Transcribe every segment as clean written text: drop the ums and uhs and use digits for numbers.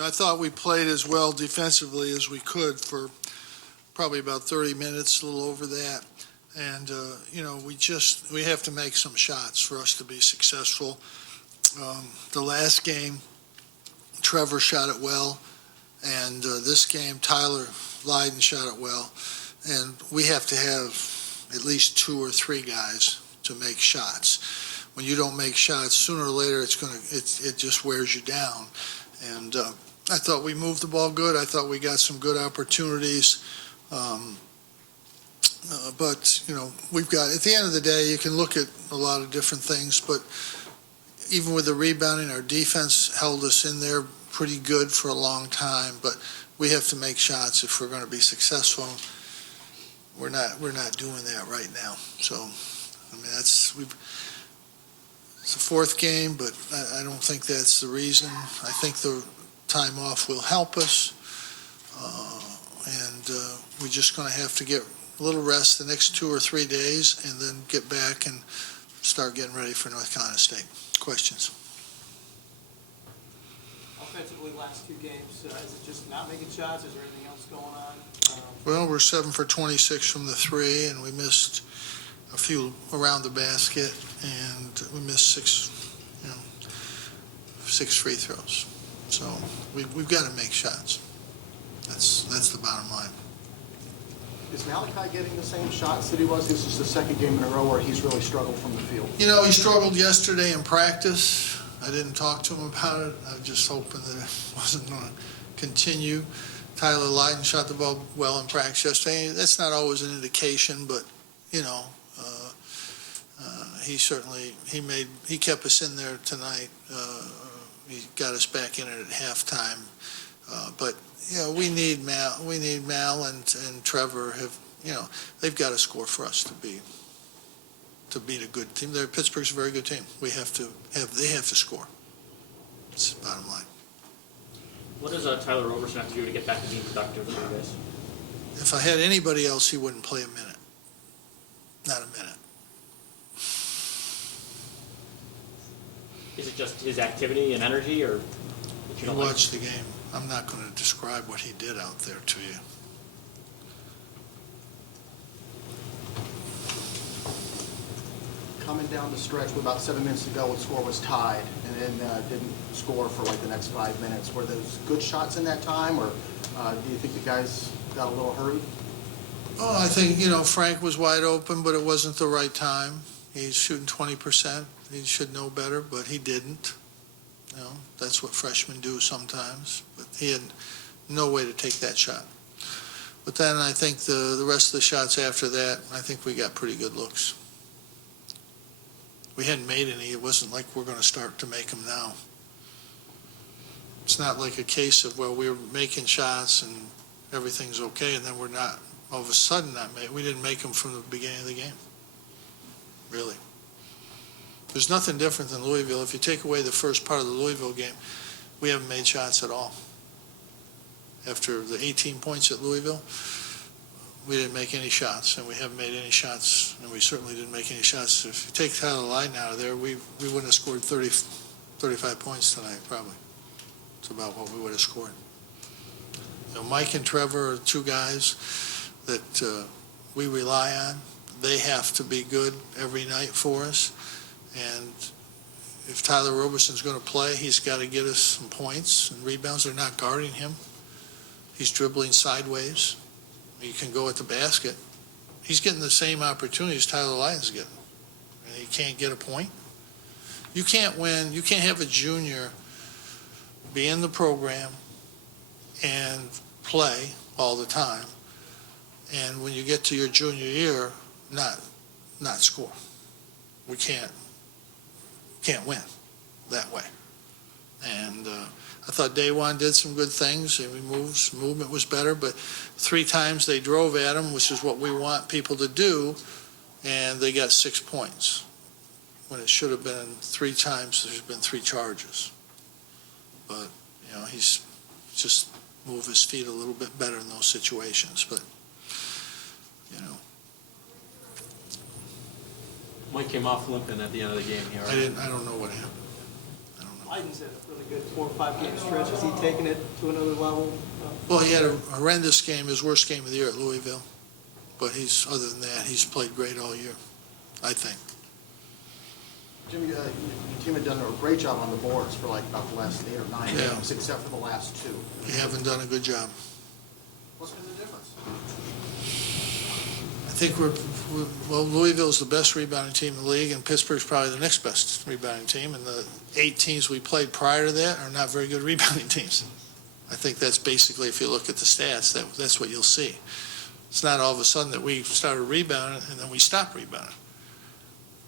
I thought we played as well defensively as we could for probably about 30 minutes, a little over that. And, we have to make some shots for us to be successful. The last game, Trevor shot it well. And this game, Tyler Lydon shot it well. And we have to have at least 2 or 3 guys to make shots. When you don't make shots, sooner or later it just wears you down. And I thought we moved the ball good. I thought we got some good opportunities. But we've got, at the end of the day, you can look at a lot of different things, but even with the rebounding, our defense held us in there pretty good for a long time, but we have to make shots if we're going to be successful. We're not doing that right now. So, I mean, it's the 4th game, but I don't think that's the reason. I think the time off will help us, and we're just going to have to get a little rest the next 2 or 3 days and then get back and start getting ready for North Carolina State. Questions? Offensively, last 2 games, is it just not making shots? Is there anything else going on? Well, we're 7 for 26 from the 3, and we missed a few around the basket, and we missed 6 free throws. So we've got to make shots. That's the bottom line. Is Malachi getting the same shots that he was? This is the 2nd game in a row where he's really struggled from the field. He struggled yesterday in practice. I didn't talk to him about it. I was just hoping that it wasn't going to continue. Tyler Lydon shot the ball well in practice yesterday. That's not always an indication, but he kept us in there tonight. He got us back in it at halftime. But we need Mal and Trevor they've got to score for us to beat a good team. Pittsburgh's a very good team. They have to score. It's the bottom line. What does Tyler Roberson have to do to get back to being productive for you guys? If I had anybody else, he wouldn't play a minute. Not a minute. Is it just his activity and energy, or You watch the game. I'm not going to describe what he did out there to you. Coming down the stretch with about 7 minutes to go, the score was tied, and then didn't score for the next 5 minutes. Were those good shots in that time, or do you think the guys got a little hurried? Oh, I think, Frank was wide open, but it wasn't the right time. He's shooting 20%. He should know better, but he didn't. That's what freshmen do sometimes. But he had no way to take that shot. But then I think the rest of the shots after that, I think we got pretty good looks. We hadn't made any. It wasn't like we're going to start to make them now. It's not like a case of, well, we were making shots and everything's okay, and then we're not, all of a sudden not made. We didn't make them from the beginning of the game. Really. There's nothing different than Louisville. If you take away the first part of the Louisville game, we haven't made shots at all. After the 18 points at Louisville, we didn't make any shots, and we haven't made any shots, and we certainly didn't make any shots. If you take Tyler Lydon out of there, we wouldn't have scored 35 points tonight, probably. It's about what we would have scored. Mike and Trevor are 2 guys that we rely on. They have to be good every night for us. And if Tyler Roberson's going to play, he's got to get us some points and rebounds. They're not guarding him. He's dribbling sideways. He can go at the basket. He's getting the same opportunities Tyler Lydon's getting. And he can't get a point. You can't win. You can't have a junior be in the program and play all the time, and when you get to your junior year, not score. We can't win that way. And I thought Day-One did some good things. Movement was better, but 3 times they drove at him, which is what we want people to do, and they got 6 points. When it should have been 3 times, there's been 3 charges. But, he's just move his feet a little bit better in those situations. But, Mike came off limping at the end of the game here. I don't know what happened. I don't know. Heiden's had a really good 4 or 5 game stretch. Is he taking it to another level? Well, he had a horrendous game, his worst game of the year at Louisville. But other than that, he's played great all year, I think. Jim, your team had done a great job on the boards for like about the last 8 or 9 Yeah. games, except for the last 2. We haven't done a good job. What's been the difference? I think well, Louisville's the best rebounding team in the league, and Pittsburgh's probably the next best rebounding team, and the 8 teams we played prior to that are not very good rebounding teams. I think that's basically, if you look at the stats, that's what you'll see. It's not all of a sudden that we started rebounding and then we stopped rebounding.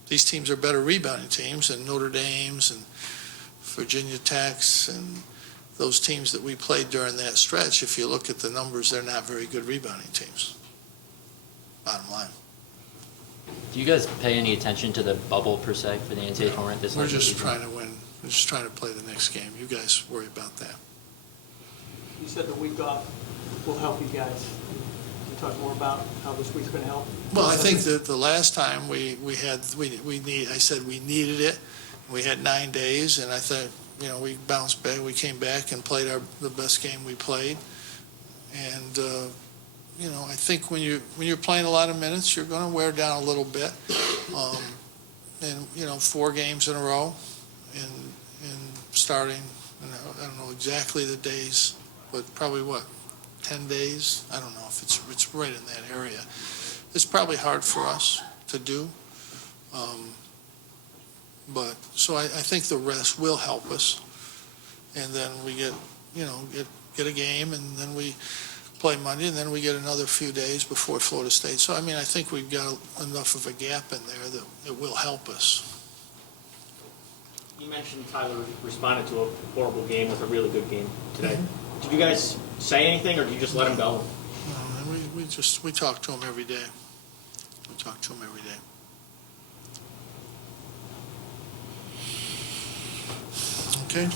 These teams are better rebounding teams than Notre Dame's and Virginia Tech's and those teams that we played during that stretch. If you look at the numbers, they're not very good rebounding teams. Bottom line. Do you guys pay any attention to the bubble per se for the NCAA tournament this We're season? just trying to win. We're just trying to play the next game. You guys worry about that. You said the week off will help you guys. Can you talk more about how this week's going to help? Well, I think that the last time I said we needed it. We had 9 days, and I think, we bounced back. We came back and played the best game we played. And, I think when you're playing a lot of minutes, you're going to wear down a little bit. And 4 games in a row and starting, I don't know exactly the days, but probably 10 days? I don't know if it's right in that area. It's probably hard for us to do. But so I think the rest will help us. And then we get a game, and then we play Monday, and then we get another few days before Florida State. So, I think we've got enough of a gap in there that it will help us. You mentioned Tyler responded to a horrible game with a really good game today. Did you guys say anything, or did you just let him go? No, we talk to him every day. We talk to him every day. Okay.